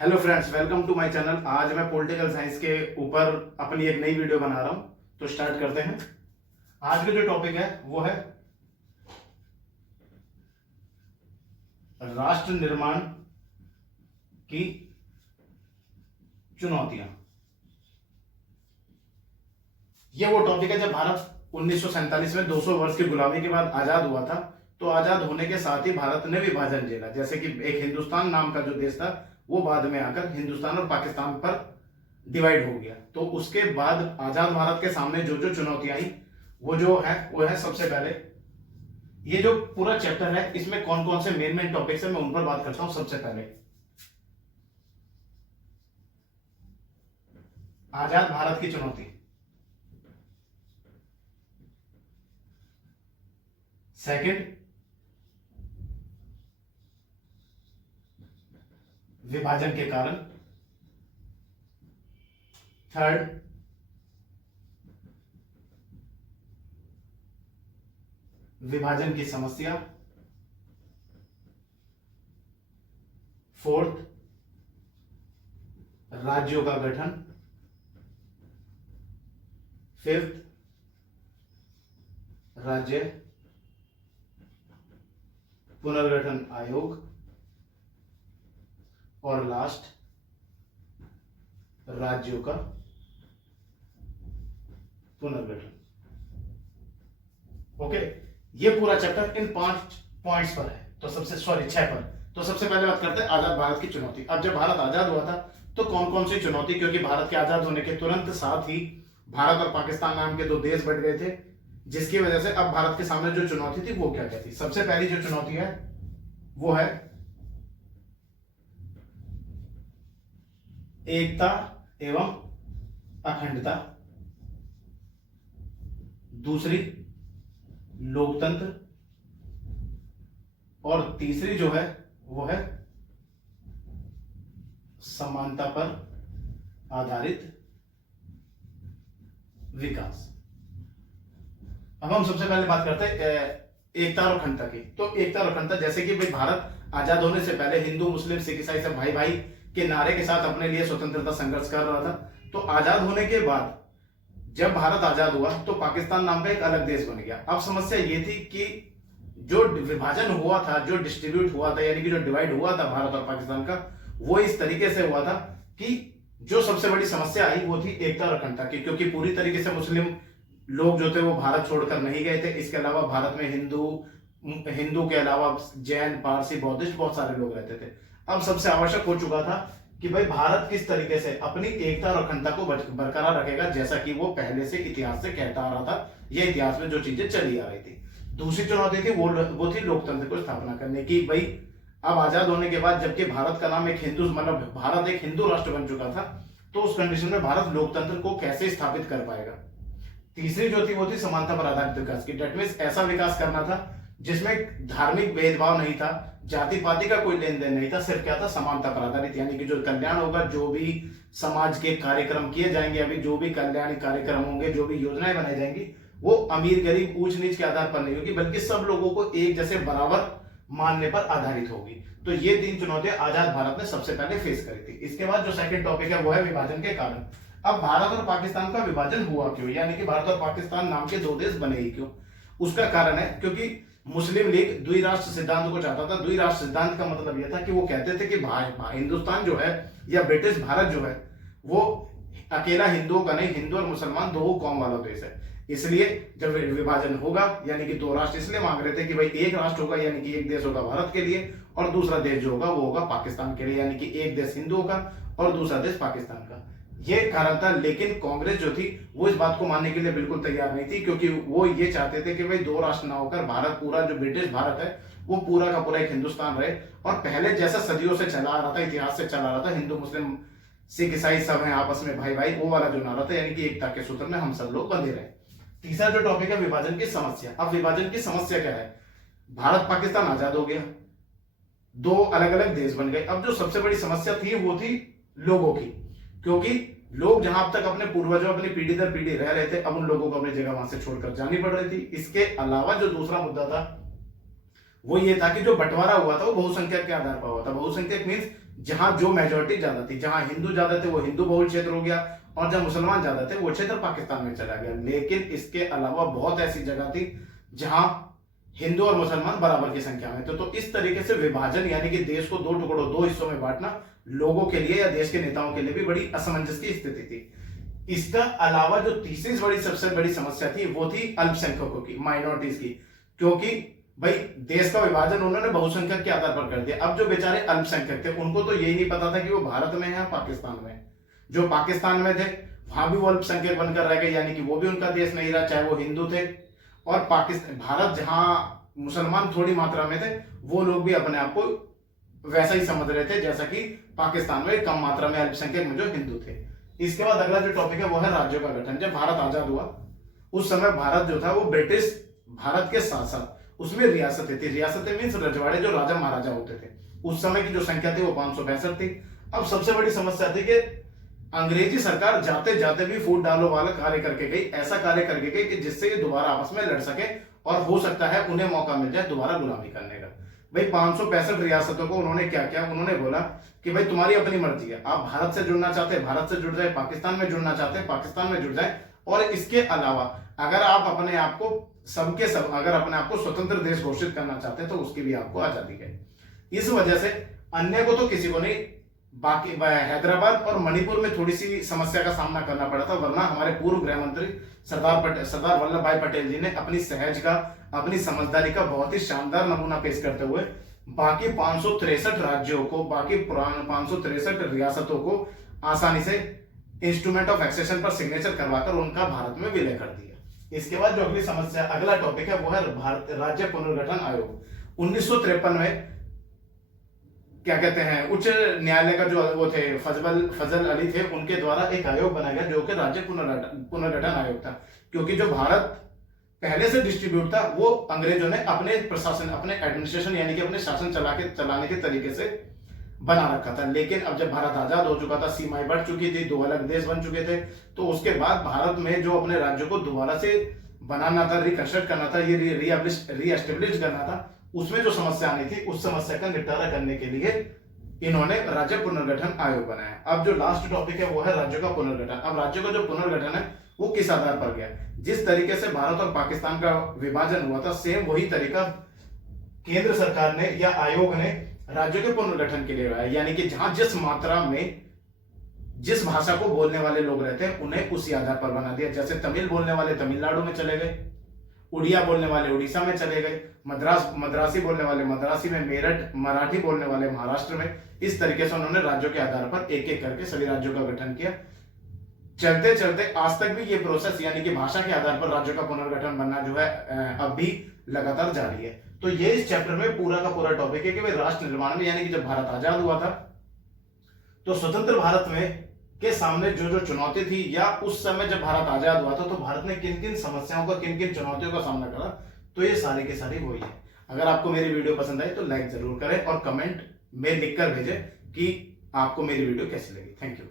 Hello friends, welcome to my channel. आज मैं political science के ऊपर अपनी एक नई वीडियो बना रहा हूं, तो स्टार्ट करते हैं। आज का जो टॉपिक है वो है राष्ट्र निर्माण की चुनौतियां। ये वो टॉपिक है जब भारत 1947 में 200 वर्ष की गुलामी के बाद आजाद हुआ था। तो आजाद होने के साथ ही भारत ने विभाजन झेला। जैसे कि एक हिंदुस्तान नाम का जो देश था वो बाद में आकर हिंदुस्तान और पाकिस्तान पर डिवाइड हो गया। तो उसके बाद आजाद भारत के सामने जो जो चुनौतियां आई वो है सबसे पहले ये जो पूरा चैप्टर है इसमें कौन कौन से मेन मेन टॉपिक्स है मैं उन पर बात करता हूं। सबसे पहले आजाद भारत की चुनौती। सेकंड, विभाजन के कारण। थर्ड, विभाजन की समस्या। फोर्थ, राज्यों का गठन। फिफ्थ, राज्य पुनर्गठन आयोग। और लास्ट, राज्यों का पुनर्गठन। ओके, ये पूरा चैप्टर इन 5 पॉइंट्स पर है। तो सबसे 6 पर। तो सबसे पहले बात करते हैं आजाद भारत की चुनौती। अब जब भारत आजाद हुआ था तो कौन कौन सी चुनौती, क्योंकि भारत के आजाद होने के तुरंत साथ ही भारत और पाकिस्तान नाम के 2 देश बट गए थे, जिसकी वजह से अब भारत के सामने जो चुनौती थी वो क्या क्या थी। सबसे पहली जो चुनौती है वो है एकता एवं अखंडता। दूसरी, लोकतंत्र। और तीसरी जो है वो है समानता पर आधारित विकास। अब हम सबसे पहले बात करते हैं एकता और अखंडता की। तो एकता और अखंडता, जैसे कि भाई भारत आजाद होने से पहले हिंदू मुस्लिम सिख ईसाई सब भाई भाई के नारे के साथ अपने लिए स्वतंत्रता संघर्ष कर रहा था। तो आजाद होने के बाद जब भारत आजाद हुआ तो पाकिस्तान नाम का एक अलग देश बन गया। अब समस्या ये थी कि जो विभाजन हुआ था, जो डिस्ट्रीब्यूट हुआ था, यानी कि जो डिवाइड हुआ था भारत और पाकिस्तान का, वो इस तरीके से हुआ था कि जो सबसे बड़ी समस्या आई वो थी एकता और अखंडता की। क्योंकि पूरी तरीके से मुस्लिम लोग जो थे वो भारत छोड़कर नहीं गए थे। इसके अलावा भारत में हिंदू के अलावा जैन, पारसी, बौद्धिस्ट बहुत सारे लोग रहते थे। अब सबसे आवश्यक हो चुका था कि भाई भारत किस तरीके से अपनी एकता और अखंडता को बरकरार रखेगा, जैसा कि वो पहले से इतिहास से कहता आ रहा था। ये इतिहास में जो चीजें चली आ रही थी। दूसरी चुनौती थी वो थी लोकतंत्र को स्थापना करने की। भाई अब आजाद होने के बाद जबकि भारत का नाम एक हिंदू मतलब भारत एक हिंदू राष्ट्र बन चुका था, तो उस कंडीशन में भारत लोकतंत्र को कैसे स्थापित कर पाएगा। तीसरी जो थी वो थी समानता पर आधारित विकास की। डेट मीन्स ऐसा विकास करना था जिसमें धार्मिक भेदभाव नहीं था, जाति पाति का कोई लेन देन नहीं था, सिर्फ क्या था, समानता पर आधारित। यानी कि जो कल्याण होगा, जो भी समाज के कार्यक्रम किए जाएंगे, अभी जो भी कल्याण कार्यक्रम होंगे, जो भी योजनाएं बनाई जाएंगी, वो अमीर गरीब ऊंच नीच के आधार पर नहीं होगी, बल्कि सब लोगों को एक जैसे बराबर मानने पर आधारित होगी। तो ये 3 चुनौतियां आजाद भारत ने सबसे पहले फेस करी थी। इसके बाद जो सेकंड टॉपिक है वो है विभाजन के कारण। अब भारत और पाकिस्तान का विभाजन हुआ क्यों, यानी कि भारत और पाकिस्तान नाम के 2 देश बने ही क्यों। उसका कारण है क्योंकि मुस्लिम लीग द्विराष्ट्र सिद्धांत को चाहता था। द्विराष्ट्र सिद्धांत का मतलब यह था कि वो कहते थे कि हिंदुस्तान जो है या ब्रिटिश भारत जो है वो अकेला हिंदुओं का नहीं, हिंदू और मुसलमान 2 कौम वाला देश है। इसलिए जब विभाजन होगा, यानी कि 2 राष्ट्र इसलिए मांग रहे थे कि भाई एक राष्ट्र होगा, यानी कि एक देश होगा भारत के लिए और दूसरा देश जो होगा वो होगा पाकिस्तान के लिए, यानी कि एक देश हिंदुओं का और दूसरा देश पाकिस्तान का। ये कारण था। लेकिन कांग्रेस जो थी वो इस बात को मानने के लिए बिल्कुल तैयार नहीं थी, क्योंकि वो ये चाहते थे कि भाई 2 राष्ट्र ना होकर भारत पूरा जो ब्रिटिश भारत है वो पूरा का पूरा एक हिंदुस्तान रहे। और पहले जैसा सदियों से चला आ रहा था, इतिहास से चला आ रहा था, हिंदू मुस्लिम सिख ईसाई सब हैं आपस में भाई भाई, वो वाला जो नारा था, यानी कि एकता के सूत्र में हम सब लोग बंधे रहे। तीसरा जो टॉपिक है विभाजन की समस्या। अब विभाजन की समस्या क्या है, भारत पाकिस्तान आजाद हो गया, 2 अलग अलग देश बन गए। अब जो सबसे बड़ी समस्या थी वो थी लोगों की, क्योंकि लोग जहां अब तक अपने पूर्वजों अपनी पीढ़ी दर पीढ़ी रह रहे थे, अब उन लोगों को अपनी जगह वहां से छोड़कर जानी पड़ रही थी। इसके अलावा जो दूसरा मुद्दा था वो ये था कि जो बंटवारा हुआ था वो बहुसंख्यक के आधार पर हुआ था। बहुसंख्यक मीन्स जहां जो मेजोरिटी ज्यादा थी, जहां हिंदू ज्यादा थे वो हिंदू बहुल क्षेत्र हो गया, और जहां मुसलमान ज्यादा थे वो क्षेत्र पाकिस्तान में चला गया। लेकिन इसके अलावा बहुत ऐसी जगह थी जहां हिंदू और मुसलमान बराबर की संख्या में थे। तो इस तरीके से विभाजन यानी कि देश को दो टुकड़ों, दो हिस्सों में बांटना लोगों के लिए या देश के नेताओं के लिए भी बड़ी असमंजस की स्थिति थी। इसका अलावा जो तीसरी सबसे बड़ी समस्या थी वो थी अल्पसंख्यकों की, माइनॉरिटीज की, क्योंकि भाई देश का विभाजन उन्होंने बहुसंख्यक के आधार पर कर दिया। अब जो बेचारे अल्पसंख्यक थे उनको तो यही नहीं पता था कि वो भारत में है या पाकिस्तान में। जो पाकिस्तान में थे वहां भी वो अल्पसंख्यक बनकर रह गए, यानी कि वो भी उनका देश नहीं रहा, चाहे वो हिंदू थे। और पाकिस्तान, भारत जहां मुसलमान थोड़ी मात्रा में थे, वो लोग भी अपने आप को वैसा ही समझ रहे थे जैसा कि पाकिस्तान में कम मात्रा में अल्पसंख्यक में जो हिंदू थे। इसके बाद अगला जो टॉपिक है वो है राज्यों का गठन। जब भारत आजाद हुआ उस समय भारत जो था वो ब्रिटिश भारत के साथ साथ उसमें रियासतें थी। रियासतें मीन्स रजवाड़े, जो राजा महाराजा होते थे। उस समय की जो संख्या थी वो 565 थी। अब सबसे बड़ी समस्या थी कि अंग्रेजी सरकार जाते जाते भी फूट डालो वाला कार्य करके गई, ऐसा कार्य करके गई कि जिससे ये दोबारा आपस में लड़ सके और हो सकता है उन्हें मौका मिल जाए दोबारा गुलामी करने का। भाई 565 रियासतों को उन्होंने क्या किया, उन्होंने बोला कि भाई तुम्हारी अपनी मर्जी है, आप भारत से जुड़ना चाहते हैं भारत से जुड़ जाए, पाकिस्तान में जुड़ना चाहते हैं पाकिस्तान में जुड़ जाए, और इसके अलावा अगर आप अपने आप को सबके सब अगर अपने आप को स्वतंत्र देश घोषित करना चाहते हैं तो उसकी भी आपको आजादी है। इस वजह से अन्य को तो किसी को नहीं, बाकी हैदराबाद और मणिपुर में थोड़ी सी समस्या का सामना करना पड़ा था, वरना हमारे पूर्व गृह मंत्री सरदार वल्लभ भाई पटेल जी ने अपनी सहज का, अपनी समझदारी का बहुत ही शानदार नमूना पेश करते हुए बाकी 563 राज्यों को, बाकी पुराने 563 रियासतों को आसानी से इंस्ट्रूमेंट ऑफ एक्सेशन पर सिग्नेचर करवाकर उनका भारत में विलय कर दिया। इसके बाद जो अगली समस्या, अगला टॉपिक है वो है भारत राज्य पुनर्गठन आयोग। 1953 में क्या कहते हैं, उच्च न्यायालय का जो वो थे फजल अली थे, उनके द्वारा एक आयोग बनाया गया जो कि राज्य पुनर्गठन आयोग था। क्योंकि जो भारत पहले से डिस्ट्रीब्यूट था वो अंग्रेजों ने अपने प्रशासन, अपने एडमिनिस्ट्रेशन यानी कि अपने शासन चलाने के तरीके से बना रखा था। लेकिन अब जब भारत आजाद हो चुका था, सीमाएं बढ़ चुकी थी, दो अलग देश बन चुके थे, तो उसके बाद भारत में जो अपने राज्यों को दोबारा से बनाना था, रिकंस्ट्रक्ट करना था, ये रीएस्टेब्लिश करना था, उसमें जो समस्या आनी थी उस समस्या का निपटारा करने के लिए इन्होंने राज्य पुनर्गठन आयोग बनाया। अब जो लास्ट टॉपिक है वो है राज्यों का पुनर्गठन। अब राज्यों का जो पुनर्गठन है वो किस आधार पर गया, जिस तरीके से भारत और पाकिस्तान का विभाजन हुआ था सेम वही तरीका केंद्र सरकार ने या आयोग ने राज्यों के पुनर्गठन के लिए लगाया। यानी कि जहां जिस मात्रा में जिस भाषा को बोलने वाले लोग रहते हैं उन्हें उसी आधार पर बना दिया। जैसे तमिल बोलने वाले तमिलनाडु में चले गए, उड़िया बोलने वाले उड़ीसा में चले गए, मद्रासी बोलने वाले मद्रासी में, मेरठ मराठी बोलने वाले महाराष्ट्र में। इस तरीके से उन्होंने राज्यों के आधार पर एक एक करके सभी राज्यों का गठन किया। चलते चलते आज तक भी ये प्रोसेस यानी कि भाषा के आधार पर राज्यों का पुनर्गठन बनना जो है अब भी लगातार जारी है। तो ये इस चैप्टर में पूरा का पूरा टॉपिक है कि भाई राष्ट्र निर्माण में यानी कि जब भारत आजाद हुआ था तो स्वतंत्र भारत में के सामने जो जो चुनौती थी, या उस समय जब भारत आजाद हुआ था तो भारत ने किन किन समस्याओं का, किन किन चुनौतियों का सामना करा, तो ये सारी की सारी वही है। अगर आपको मेरी वीडियो पसंद आई तो लाइक जरूर करें और कमेंट में लिखकर भेजें कि आपको मेरी वीडियो कैसी लगी। Thank you.